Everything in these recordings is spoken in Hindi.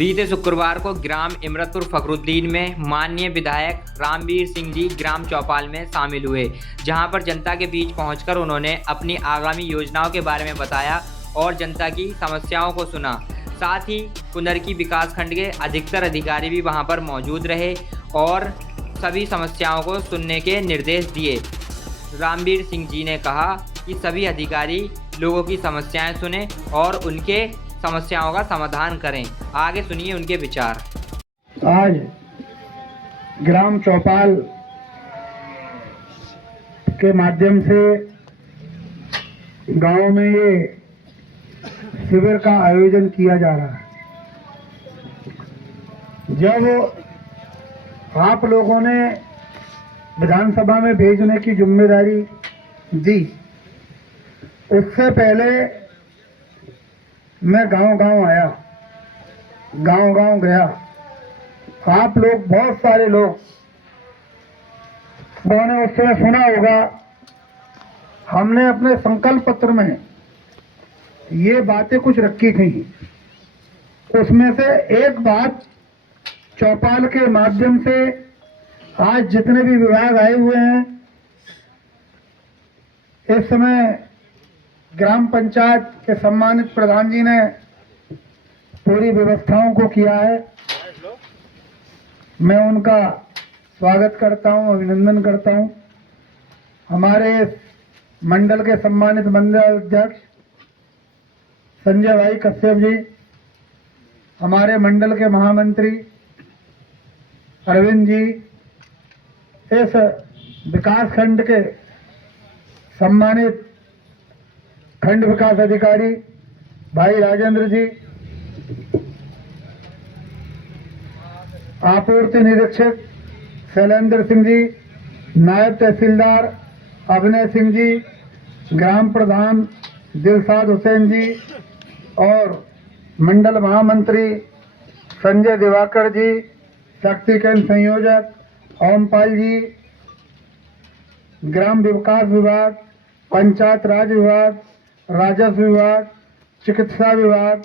बीते शुक्रवार को ग्राम इमरतपुर फखरुद्दीन में माननीय विधायक रामवीर सिंह जी ग्राम चौपाल में शामिल हुए, जहां पर जनता के बीच पहुंचकर उन्होंने अपनी आगामी योजनाओं के बारे में बताया और जनता की समस्याओं को सुना। साथ ही कुंदरकी विकासखंड के अधिकतर अधिकारी भी वहां पर मौजूद रहे और सभी समस्याओं को सुनने के निर्देश दिए। रामवीर सिंह जी ने कहा कि सभी अधिकारी लोगों की समस्याएं सुने और उनके समस्याओं का समाधान करें। आगे सुनिए उनके विचार। आज ग्राम चौपाल के माध्यम से गांव में ये शिविर का आयोजन किया जा रहा है। जब आप लोगों ने विधानसभा में भेजने की जिम्मेदारी दी, उससे पहले मैं गांव-गांव आया, गांव-गांव गया। आप लोग, बहुत सारे लोग ने उस समय सुना होगा, हमने अपने संकल्प पत्र में ये बातें कुछ रखी थी। उसमें से एक बात चौपाल के माध्यम से आज जितने भी विभाग आए हुए हैं, इस समय ग्राम पंचायत के सम्मानित प्रधान जी ने पूरी व्यवस्थाओं को किया है। मैं उनका स्वागत करता हूं, अभिनंदन करता हूं। हमारे मंडल के सम्मानित मंडल अध्यक्ष संजय भाई कश्यप जी, हमारे मंडल के महामंत्री अरविंद जी, इस विकास खंड के सम्मानित खंड विकास अधिकारी भाई राजेंद्र जी, आपूर्ति निरीक्षक शैलेंद्र सिंह जी, नायब तहसीलदार अभिनय सिंह जी, ग्राम प्रधान दिलशाद हुसैन जी और मंडल महामंत्री संजय दिवाकर जी, शक्ति केंद्र संयोजक ओमपाल जी, ग्राम विकास विभाग, पंचायत राज विभाग, राजस्व विभाग, चिकित्सा विभाग,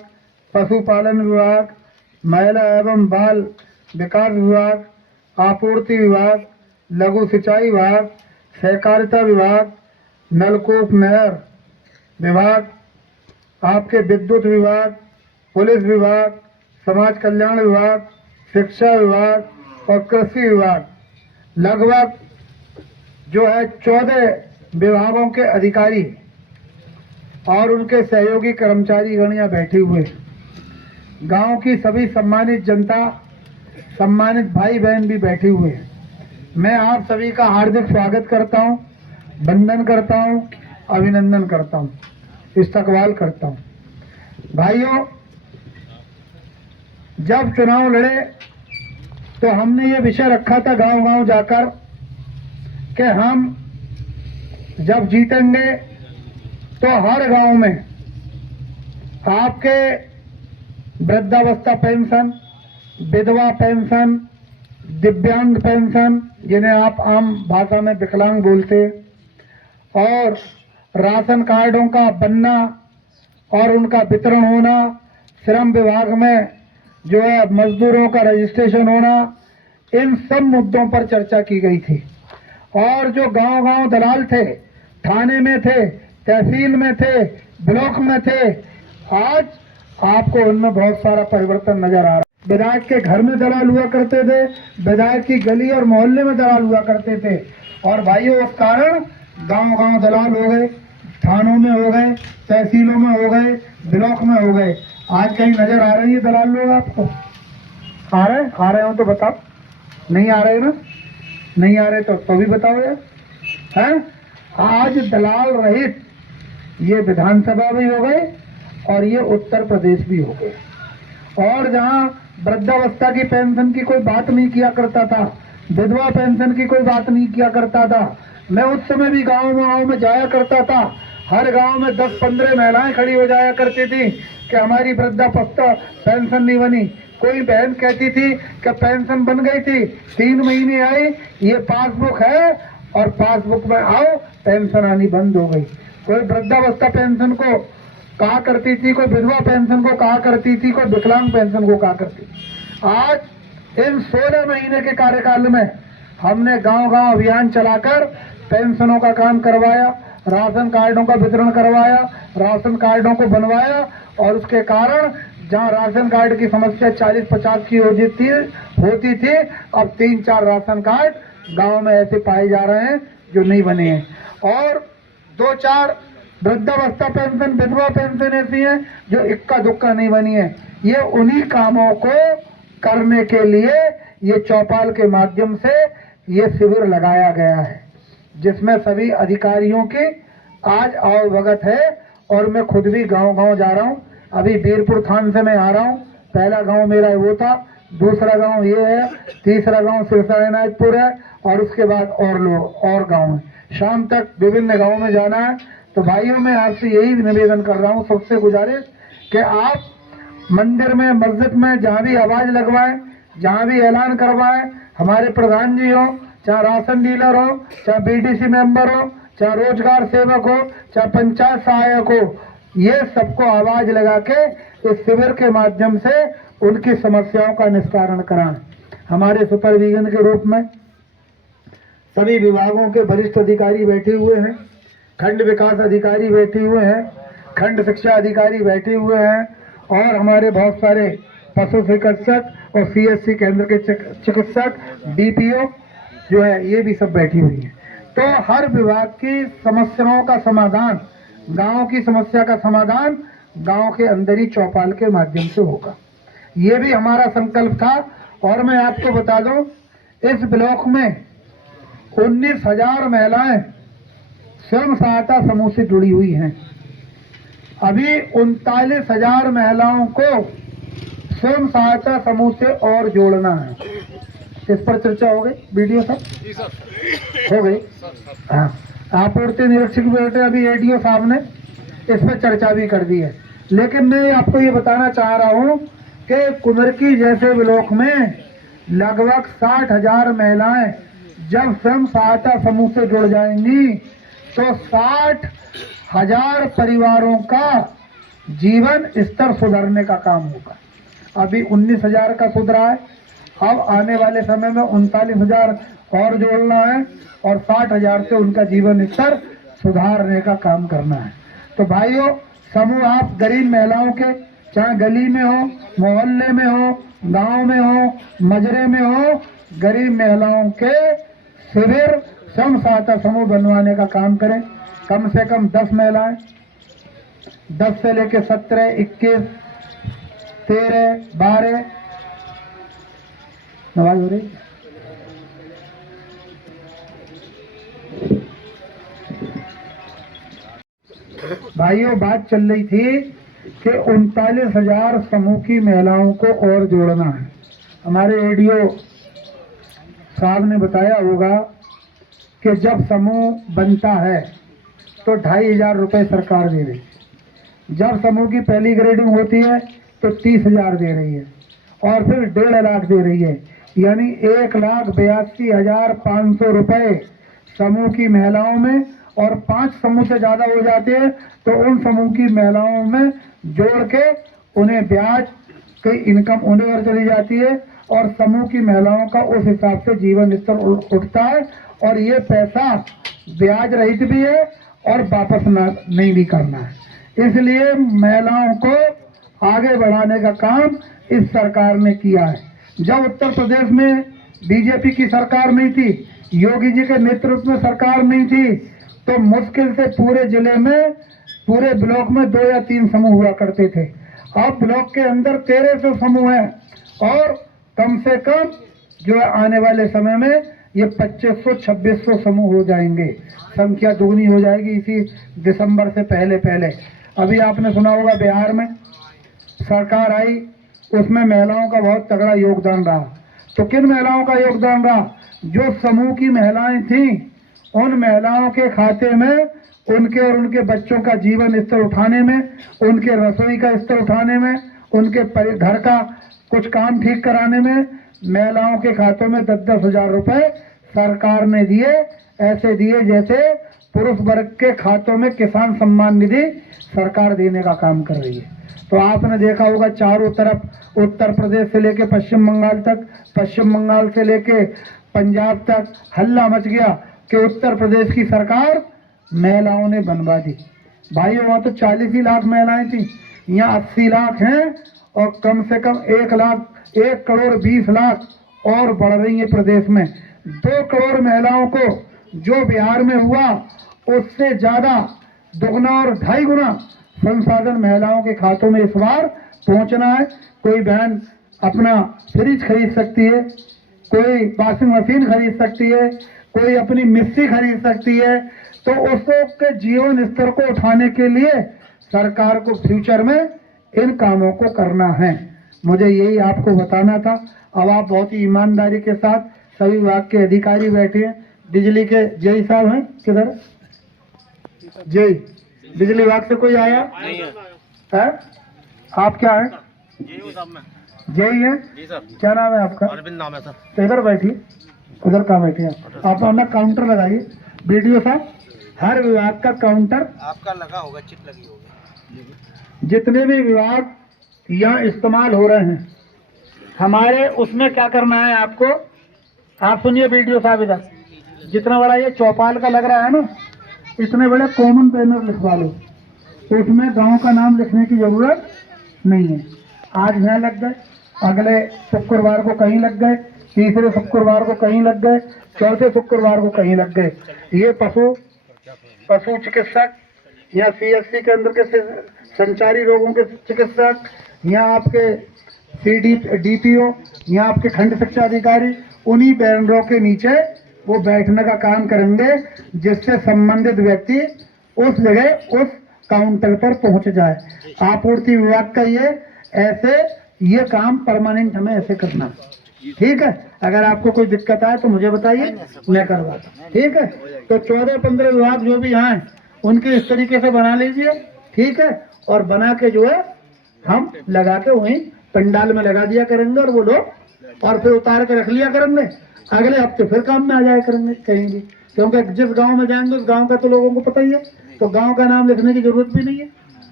पशुपालन विभाग, महिला एवं बाल विकास विभाग, आपूर्ति विभाग, लघु सिंचाई विभाग, सहकारिता विभाग, नलकूप नहर विभाग, आपके विद्युत विभाग, पुलिस विभाग, समाज कल्याण विभाग, शिक्षा विभाग और कृषि विभाग, लगभग जो है 14 विभागों के अधिकारी और उनके सहयोगी कर्मचारी गण यहाँ बैठे हुए। गांव की सभी सम्मानित जनता, सम्मानित भाई बहन भी बैठे हुए हैं। मैं आप सभी का हार्दिक स्वागत करता हूं, वंदन करता हूं, अभिनंदन करता हूं, इस्तकबाल करता हूं। भाइयों, जब चुनाव लड़े तो हमने ये विषय रखा था गांव-गांव जाकर कि हम जब जीतेंगे तो हर गांव में आपके वृद्धावस्था पेंशन, विधवा पेंशन, दिव्यांग पेंशन, जिन्हें आप आम भाषा में विकलांग बोलते, और राशन कार्डों का बनना और उनका वितरण होना, श्रम विभाग में जो है मजदूरों का रजिस्ट्रेशन होना, इन सब मुद्दों पर चर्चा की गई थी। और जो गांव-गांव दलाल थे, थाने में थे, तहसील में थे, ब्लॉक में थे, आज आपको उनमें बहुत सारा परिवर्तन नजर आ रहा है। विधायक के घर में दलाल हुआ करते थे, विधायक की गली और मोहल्ले में दलाल हुआ करते थे, और भाइयों उस कारण गांव-गांव दलाल हो गए, थानों में हो गए, तहसीलों में हो गए, ब्लॉक में हो गए। आज कहीं नजर आ रही है दलाल लोग आपको? आ रहे हो तो बताओ। नहीं आ रहे ना? नहीं आ रहे तो भी बताओ यार, हैं? आज दलाल रहित ये विधानसभा भी हो गए और ये उत्तर प्रदेश भी हो गए। और जहां वृद्धावस्था की पेंशन की कोई बात नहीं किया करता था, विधवा पेंशन की कोई बात नहीं किया करता था, मैं उस समय भी गाँव में जाया करता था। हर गांव में 10-15 महिलाएं खड़ी हो जाया करती थी कि हमारी वृद्धावस्था पेंशन नहीं बनी। कोई बहन कहती थी कि पेंशन बन गई थी, 3 महीने आई, ये पासबुक है और पासबुक में आओ पेंशन आनी बंद हो गई। कोई वृद्धावस्था पेंशन को कहा करती थी, कोई विधवा पेंशन को कहा करती थी, कोई विकलांग पेंशन को कहा करती थी। आज इन 16 महीने के कार्यकाल में हमने गांव-गांव अभियान चलाकर पेंशनों का काम करवाया, राशन कार्डों का वितरण करवाया, राशन कार्डों को बनवाया, और उसके कारण जहां राशन कार्ड की समस्या 40-50 की होती थी, अब 3-4 राशन कार्ड गांव में ऐसे पाए जा रहे हैं जो नहीं बने हैं, और 2-4 वृद्धावस्था पेंशन, विधवा पेंशन ऐसी हैं जो इक्का दुक्का नहीं बनी है। ये उन्हीं कामों को करने के लिए ये चौपाल के माध्यम से ये शिविर लगाया गया है, जिसमें सभी अधिकारियों की आज अवगत है, और मैं खुद भी गांव-गांव जा रहा हूं। अभी वीरपुर थान से मैं आ रहा हूं। पहला गांव मेरा वो था, दूसरा गांव ये है, तीसरा गांव सिरसा इनायतपुर है, और उसके बाद और गांव है। शाम तक विभिन्न गांवों में जाना है। तो भाइयों, मैं आपसे यही निवेदन कर रहा हूं, सबसे गुजारिश कि आप मंदिर में, मस्जिद में जहां भी आवाज लगवाएं, जहां भी ऐलान करवाएं, हमारे प्रधान जी हो, चाहे राशन डीलर हो, चाहे बीडीसी मेंबर हो, चाहे रोजगार सेवक हो, चाहे पंचायत सहायक हो, ये सबको आवाज लगा के इस शिविर के माध्यम से उनकी समस्याओं का निस्तारण कराएं। हमारे सुपरविजन के रूप में सभी विभागों के वरिष्ठ अधिकारी बैठे हुए हैं, खंड विकास अधिकारी बैठे हुए हैं, खंड शिक्षा अधिकारी बैठे हुए हैं, और हमारे बहुत सारे पशु चिकित्सक और सीएससी केंद्र के चिकित्सक, डीपीओ जो है, ये भी सब बैठी हुई है। तो हर विभाग की समस्याओं का समाधान, गांव की समस्या का समाधान गांव के अंदर ही चौपाल के माध्यम से होगा। ये भी हमारा संकल्प था। और मैं आपको बता दूं, इस ब्लॉक में 19,000 महिलाएं स्वयं सहायता समूह से जुड़ी हुई हैं। अभी 39,000 महिलाओं को स्वयं सहायता समूह से और जोड़ना है। इस पर चर्चा हो गई, वीडियो साहब हो गई। हाँ, आपूर्ति निरीक्षक बैठे, अभी एडीओ साहब ने इस पर चर्चा भी कर दी है। लेकिन मैं आपको ये बताना चाह रहा हूँ कि कुनरकी जैसे ब्लॉक में लगभग 60,000 महिलाएं जब स्वयं सहायता समूह से जुड़ जाएंगी तो 60,000 परिवारों का जीवन स्तर सुधरने का काम होगा। अभी 19,000 का सुधरा है, अब आने वाले समय में 39,000 और जोड़ना है, और 60,000 से उनका जीवन स्तर सुधारने का काम करना है। तो भाइयों, समूह आप गरीब महिलाओं के, चाहे गली में हो, मोहल्ले में हो, गांव में हो, मजरे में हो, गरीब महिलाओं के शिविर स्वयं सहायता समूह बनवाने का काम करें। कम से कम 10 महिलाएं, 10 से लेके 17, 21, 13, 12 आवाज हो रही। भाइयों, बात चल रही थी कि 39,000 समूह की महिलाओं को और जोड़ना है। हमारे एडीओ साहब ने बताया होगा कि जब समूह बनता है तो 2,500 रुपये सरकार दे रही है। जब समूह की पहली ग्रेडिंग होती है तो 30,000 दे रही है, और फिर 1.5 लाख दे रही है, यानी 1,82,500 रुपये समूह की महिलाओं में। और 5 समूह से ज्यादा हो जाते हैं तो उन समूह की महिलाओं में जोड़ के उन्हें ब्याज की इनकम उन्हें और चली जाती है, और समूह की महिलाओं का उस हिसाब से जीवन स्तर उठता है, और ये पैसा ब्याज रहित भी है और वापस नहीं भी करना है। इसलिए महिलाओं को आगे बढ़ाने का काम इस सरकार ने किया है। जब उत्तर प्रदेश में बीजेपी की सरकार नहीं थी, योगी जी के नेतृत्व में सरकार नहीं थी, तो मुश्किल से पूरे जिले में, पूरे ब्लॉक में 2 या 3 समूह हुआ करते थे। अब ब्लॉक के अंदर 1300 समूह हैं, और कम से कम जो है आने वाले समय में ये 2500-2600 समूह हो जाएंगे। संख्या दुगनी हो जाएगी इसी दिसंबर से पहले। अभी आपने सुना होगा बिहार में सरकार आई, उसमें महिलाओं का बहुत तगड़ा योगदान रहा। तो किन महिलाओं का योगदान रहा? जो समूह की महिलाएं थीं, उन महिलाओं के खाते में उनके और उनके बच्चों का जीवन स्तर उठाने में, उनके रसोई का स्तर उठाने में, उनके घर का कुछ काम ठीक कराने में महिलाओं के खातों में 10-10 हजार रुपए सरकार ने दिए, ऐसे दिए जैसे पुरुष वर्ग के खातों में किसान सम्मान निधि सरकार देने का काम कर रही है। तो आपने देखा होगा चारों तरफ उत्तर प्रदेश से लेके पश्चिम बंगाल तक, पश्चिम बंगाल से लेके पंजाब तक हल्ला मच गया कि उत्तर प्रदेश की सरकार महिलाओं ने बनवा दी। भाई वहाँ तो 40 ही लाख महिलाएं थी, यहाँ 80 लाख हैं और कम से कम 1 करोड़ 20 लाख और बढ़ रही है प्रदेश में। 2 करोड़ महिलाओं को जो बिहार में हुआ उससे ज्यादा दुगना और 2.5 गुना संसाधन महिलाओं के खातों में इस बार पहुंचना है। कोई बहन अपना फ्रिज खरीद सकती है, कोई वॉशिंग मशीन खरीद सकती है, कोई अपनी मिक्सी खरीद सकती है। तो उसको के जीवन स्तर को उठाने के लिए सरकार को फ्यूचर में इन कामों को करना है। मुझे यही आपको बताना था। अब आप बहुत ही ईमानदारी के साथ सभी विभाग के अधिकारी बैठे हैं। बिजली के जय साहब हैं किधर? जय बिजली विभाग से कोई आया है? आप क्या है? जय है जी सर। क्या नाम है आपका? अरविंद नाम है सर। तो इधर बैठिए, उधर कहाँ बैठिए आप अपना काउंटर लगाइए। बीडीओ साहब, हर विभाग का काउंटर आपका लगा होगा, चिप लगी होगी। जितने भी विभाग यहाँ इस्तेमाल हो रहे हैं हमारे, उसमें क्या करना है आपको? आप सुनिए बीडीओ साहब, इधर जितना बड़ा ये चौपाल का लग रहा है ना, इतने बड़े कॉमन बैनर लिखवा लो। तो उसमें गांव का नाम लिखने की जरूरत नहीं है। आज यहाँ लग गए, अगले शुक्रवार को कहीं लग गए, तीसरे शुक्रवार को कहीं लग गए, चौथे शुक्रवार को कहीं लग गए। ये पशु चिकित्सक या सीएससी के अंदर के संचारी रोगों के चिकित्सक, यहाँ आपके डीपीओ, यहाँ आपके खंड शिक्षा अधिकारी, उन्हीं बैनरों के नीचे वो बैठने का काम करेंगे जिससे संबंधित व्यक्ति उस जगह उस काउंटर पर पहुंच जाए। आपूर्ति विभाग का ये काम परमानेंट हमें ऐसे करना है। ठीक है, अगर आपको कोई दिक्कत आए तो मुझे बताइए, मैं करवाता हूँ। ठीक है, तो 14-15 विभाग जो भी यहाँ हैं उनके इस तरीके से बना लीजिए। ठीक है, और बना के जो है हम लगा के वहीं पंडाल में लगा दिया करेंगे और वो लोग और फिर उतार के रख लिया करेंगे। अगले हफ्ते फिर काम में आ जाया करेंगे कहीं भी, क्योंकि जिस गांव में जाएंगे उस गांव का तो लोगों को पता ही है। तो गांव का नाम लिखने की जरूरत भी नहीं है,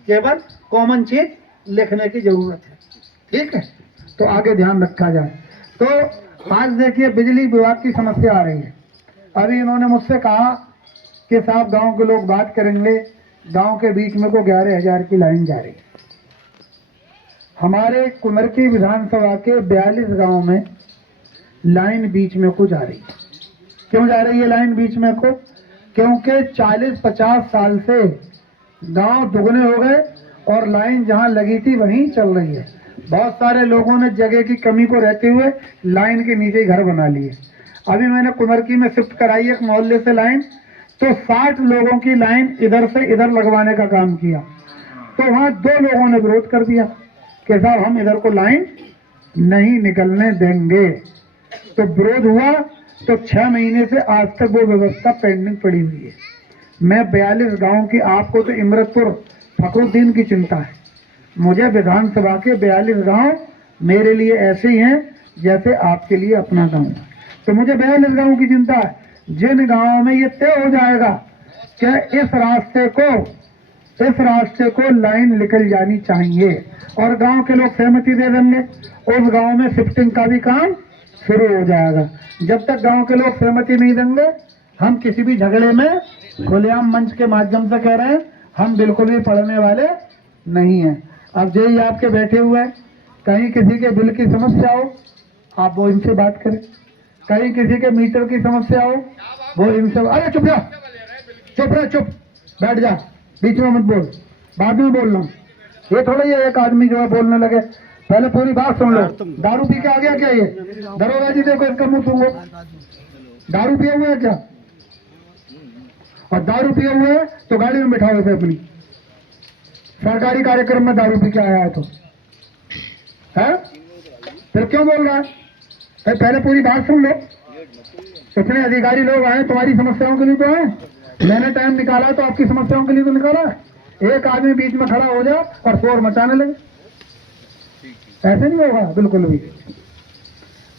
केवल कॉमन चीज लिखने की जरूरत है। ठीक है, तो आगे ध्यान रखा जाए। तो आज देखिए बिजली विभाग की समस्या आ रही है। अभी इन्होंने मुझसे कहा कि साहब गांव के लोग बात करेंगे, गांव के बीच में को 11,000 की लाइन जा रही है। हमारे कुनरकी विधानसभा के 42 गांव में लाइन बीच में को जा रही है। क्यों जा रही है लाइन बीच में को? क्योंकि 40-50 साल से गांव दुगने हो गए और लाइन जहां लगी थी वहीं चल रही है। बहुत सारे लोगों ने जगह की कमी को रहते हुए लाइन के नीचे ही घर बना लिए। अभी मैंने कुनरकी में शिफ्ट कराई एक मोहल्ले से लाइन, तो 60 लोगों की लाइन इधर से इधर लगवाने का काम किया। तो वहां 2 लोगों ने विरोध कर दिया कि साहब हम इधर को लाइन नहीं निकलने देंगे। तो विरोध हुआ, तो 6 महीने से आज तक वो व्यवस्था पेंडिंग पड़ी हुई है। मैं 42 गांव की, आपको तो इमरतपुर फखरुद्दीन की चिंता है, मुझे विधानसभा के 42 गांव मेरे लिए ऐसे ही हैं जैसे आपके लिए अपना गांव है। तो मुझे 42 गांव की चिंता है। जिन गांवों में ये तय हो जाएगा कि इस रास्ते को लाइन निकल जानी चाहिए और गांव के लोग सहमति दे देंगे, उस गांव में शिफ्टिंग का भी काम शुरू हो जाएगा। जब तक गांव के लोग सहमति नहीं देंगे, हम किसी भी झगड़े में खुलेआम मंच के माध्यम से कह रहे हैं, हम बिल्कुल भी पढ़ने वाले नहीं हैं। अब जो ही आपके बैठे हुए हैं, कहीं किसी के बिल की समस्या हो आप वो इनसे बात करें, कहीं किसी के मीटर की समस्या हो वो इनसे, अरे चुप रह, चुप बैठ जा, बीच में मत बोल, बाद में बोल रहा हूँ। ये थोड़ा ये एक आदमी जो है बोलने लगे, पहले पूरी बात सुन लो। दारू पी के आ गया क्या ये? दरोगा जी देखो इसका मुंह सुन लो, दारू पिए हुए है क्या? और दारू पिए हुए है तो गाड़ी में बैठाओ इसे अपनी, सरकारी कार्यक्रम में दारू पी के आया है तो है, फिर क्यों बोल रहा है? पहले पूरी बात सुन लो। इतने अधिकारी लोग आए तुम्हारी समस्याओं के लिए तो आए, मैंने टाइम निकाला तो आपकी समस्याओं के लिए तो निकाला है। एक आदमी बीच में खड़ा हो जाए और शोर मचाने लगे, ऐसे नहीं होगा बिल्कुल भी।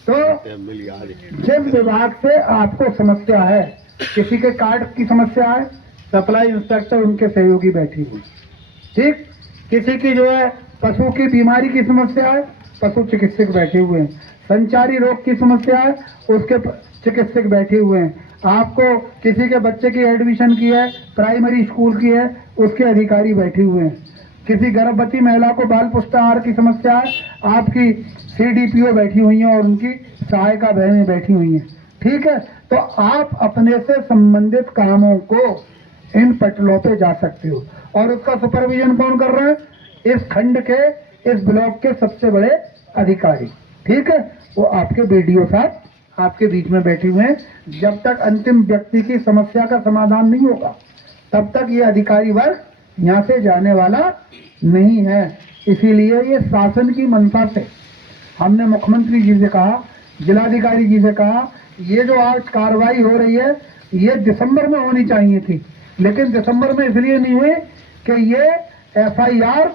तो जिस विभाग से आपको समस्या है, किसी के कार्ड की समस्या है, सप्लाई इंस्पेक्टर उनके सहयोगी बैठी हुई, ठीक। किसी की जो है पशु की बीमारी की समस्या है, पशु चिकित्सक बैठे हुए हैं। संचारी रोग की समस्या है, उसके चिकित्सक बैठे हुए हैं। आपको किसी के बच्चे की एडमिशन की है, प्राइमरी स्कूल की है, उसके अधिकारी बैठे हुए हैं। किसी गर्भवती महिला को बाल पुष्टाहार की समस्या है, आपकी CDPO बैठी हुई हैं और उनकी सहायिका बहनें बैठी हुई हैं, ठीक है। तो आप अपने से संबंधित कामों को इन पटलों पे जा सकते हो, और उसका सुपरविजन कौन कर रहा है? इस खंड के, इस ब्लॉक के सबसे बड़े अधिकारी, ठीक है। वो आपके BDO साहब आपके बीच में बैठे हुए हैं। जब तक अंतिम व्यक्ति की समस्या का समाधान नहीं होगा, तब तक ये अधिकारी वर्ग यहाँ से जाने वाला नहीं है। इसीलिए ये शासन की मंशा से हमने मुख्यमंत्री जी से कहा, जिलाधिकारी जी से कहा, ये जो आज कार्रवाई हो रही है ये दिसंबर में होनी चाहिए थी, लेकिन दिसंबर में इसलिए नहीं हुई कि ये FIR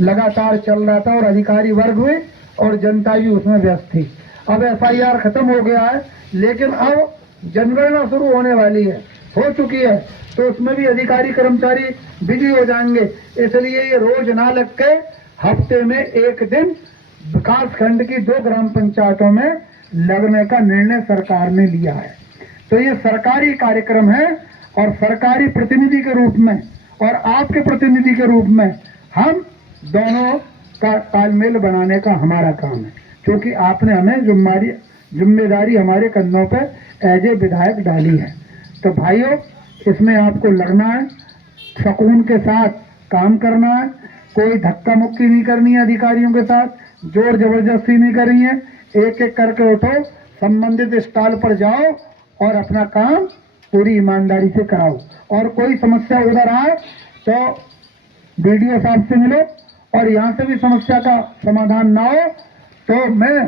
लगातार चल रहा था और अधिकारी वर्ग हुए और जनता भी उसमें व्यस्त थी। अब FIR खत्म हो गया है, लेकिन अब जनगणना शुरू होने वाली है, हो चुकी है, तो उसमें भी अधिकारी कर्मचारी बिजी हो जाएंगे। इसलिए ये रोज ना लग के हफ्ते में एक दिन विकास खंड की 2 ग्राम पंचायतों में लगने का निर्णय सरकार ने लिया है। तो ये सरकारी कार्यक्रम है, और सरकारी प्रतिनिधि के रूप में और आपके प्रतिनिधि के रूप में हम दोनों का तालमेल बनाने का हमारा काम है, क्योंकि आपने हमें जिम्मेदारी हमारे कंधों पर एज ए विधायक डाली है। तो भाइयों, इसमें आपको लगना है, सुकून के साथ काम करना है, कोई धक्का मुक्की नहीं करनी है अधिकारियों के साथ, जोर जबरदस्ती नहीं करनी है। एक एक करके उठो, संबंधित स्टॉल पर जाओ और अपना काम पूरी ईमानदारी से कराओ। और कोई समस्या उधर आए तो BDO साहब से मिलो, और यहाँ से भी समस्या का समाधान ना हो तो मैं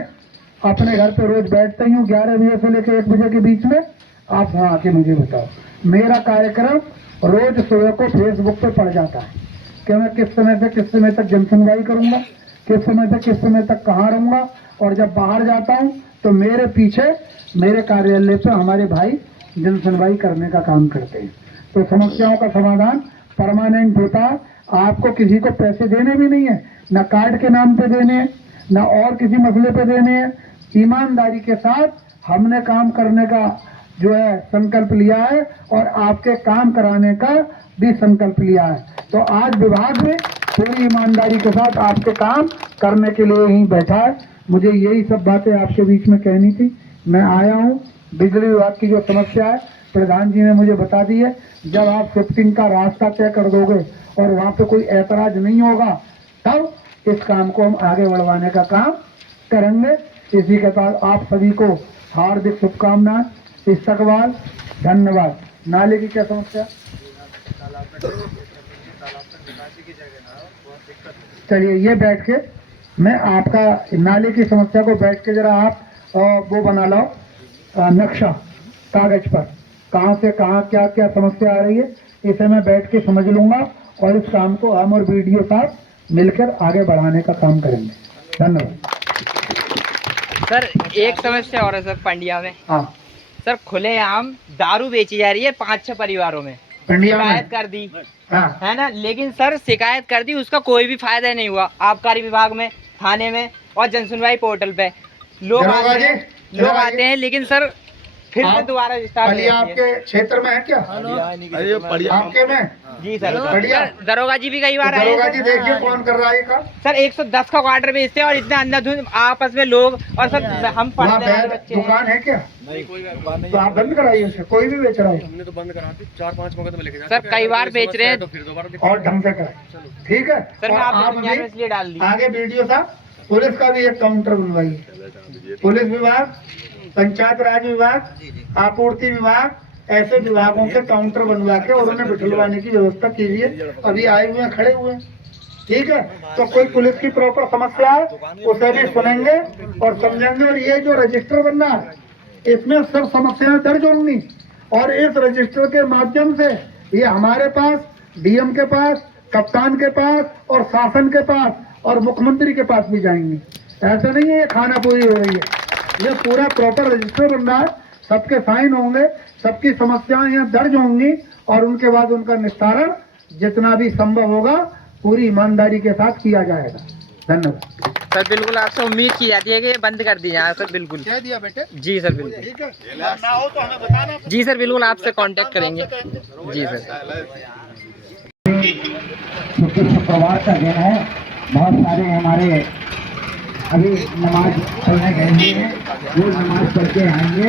अपने घर पे रोज बैठता ही हूँ 11 बजे से लेकर 1 बजे के बीच में। आप वहाँ आके मुझे बताओ, मेरा कार्यक्रम रोज सुबह को फेसबुक पे पड़ जाता है कि मैं किस समय से किस समय तक जनसुनवाई करूंगा, किस समय से किस समय तक कहाँ रहूंगा। और जब बाहर जाता हूँ तो मेरे पीछे मेरे कार्यालय पे हमारे भाई जनसुनवाई करने का काम करते हैं। तो समस्याओं का समाधान परमानेंट होता है। आपको किसी को पैसे देने भी नहीं है, न कार्ड के नाम पे देने हैं, न और किसी मसले पे देने हैं। ईमानदारी के साथ हमने काम करने का जो है संकल्प लिया है, और आपके काम कराने का भी संकल्प लिया है। तो आज विभाग में पूरी ईमानदारी के साथ आपके काम करने के लिए ही बैठा है। मुझे यही सब बातें आपके बीच में कहनी थी। मैं आया हूँ, बिजली विभाग की जो समस्या है प्रधान जी ने मुझे बता दी है। जब आप शिफ्टिंग का रास्ता तय कर दोगे और वहाँ पे कोई ऐतराज नहीं होगा, तब इस काम को हम आगे बढ़वाने का काम करेंगे। इसी के साथ आप सभी को हार्दिक शुभकामनाएं, इस्तकबाल, धन्यवाद। नाले की क्या समस्या? चलिए ये बैठ के मैं आपका नाले की समस्या को बैठ के जरा आप वो बना लो नक्शा कागज पर, कहाँ से कहाँ क्या क्या समस्या आ रही है, इसे मैं बैठ के समझ लूंगा, और इस काम को हम और BDO साहब मिलकर आगे बढ़ाने का काम करेंगे। धन्यवाद। सर एक समस्या और है सर पंडिया में। हाँ सर खुलेआम दारू बेची जा रही है 5-6 परिवारों में, पंडिया में शिकायत कर दी हाँ है ना, लेकिन सर शिकायत कर दी, उसका कोई भी फायदा नहीं हुआ। आबकारी विभाग में, थाने में और जनसुनवाई पोर्टल पे लोग आते हैं, लेकिन सर फिर से दोबारा स्टार्ट। आपके क्षेत्र में है क्या? आपके में? जी सर, बढ़िया। दरोगा जी भी कई बार आए। दरोगा जी देखिए कौन कर रहा है काम। सर 110 का क्वार्टर बेचते हैं, और इतना अंधाधुंध आपस में लोग, और सर हम पढ़ने वाले बच्चे हैं। दुकान है क्या? नहीं, कोई दुकान नहीं। तो आप बंद कराइए उसे, कोई भी बेच रहा है। हमने तो बंद करा दी, 4-5 मौके तो लेके जाते सर कई बार बेच रहे हैं, तो फिर दोबारा और ढंग से कराए, ठीक है। सर मैं और आपको आप दुनिया में इसलिए डाल दी। आगे BDO साहब पुलिस का भी एक काउंटर बनवाइए। पुलिस विभाग, पंचायत राज विभाग, आपूर्ति विभाग, ऐसे विभागों के काउंटर बनवा के और उन्हें बिठलवाने की व्यवस्था कीजिए। अभी आए हुए हैं, खड़े हुए हैं, ठीक है। तो कोई पुलिस की प्रॉपर समस्या है उसे भी सुनेंगे और समझेंगे। और ये जो रजिस्टर बनना है इसमें सब समस्याएं दर्ज होंगी, और इस रजिस्टर के माध्यम से ये हमारे पास, DM के पास, कप्तान के पास और शासन के पास और मुख्यमंत्री के पास भी जाएंगे। ऐसा नहीं है ये खाना पूरी हो रही है, ये पूरा प्रॉपर रजिस्टर बन रहा है, सबके साइन होंगे, सबकी समस्याएं यहाँ दर्ज होंगी और उनके बाद उनका निस्तारण जितना भी संभव होगा पूरी ईमानदारी के साथ किया जाएगा। धन्यवाद सर। बिल्कुल आपसे उम्मीद की जाती है कि ये बंद कर दी जाए सर। बिल्कुल कह दिया बेटे। जी सर बिल्कुल। ठीक है, ना हो तो हमें बताना। जी सर बिल्कुल आपसे कांटेक्ट करेंगे। जी सर। क्योंकि शुक्रवार का दिन है, बहुत सारे हमारे अभी नमाज पढ़ने गए हुए हैं, वो नमाज पढ़ के आएंगे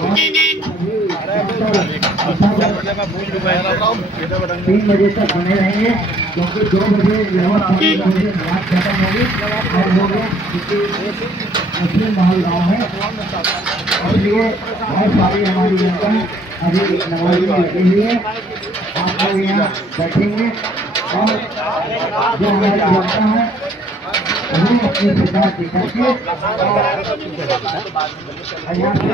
और 3 बजे तक बने रहेंगे, क्योंकि 2 बजे लगभग नमाज खत्म होगी और लोग मुस्लिम माहौल गाँव है, इसलिए बहुत सारी हमारी जनता अभी नमाज में लगी हुई है। आप लोग यहाँ बैठेंगे और जो हमारी जनता है वो अपनी सरकार दिखाती है और यहाँ पे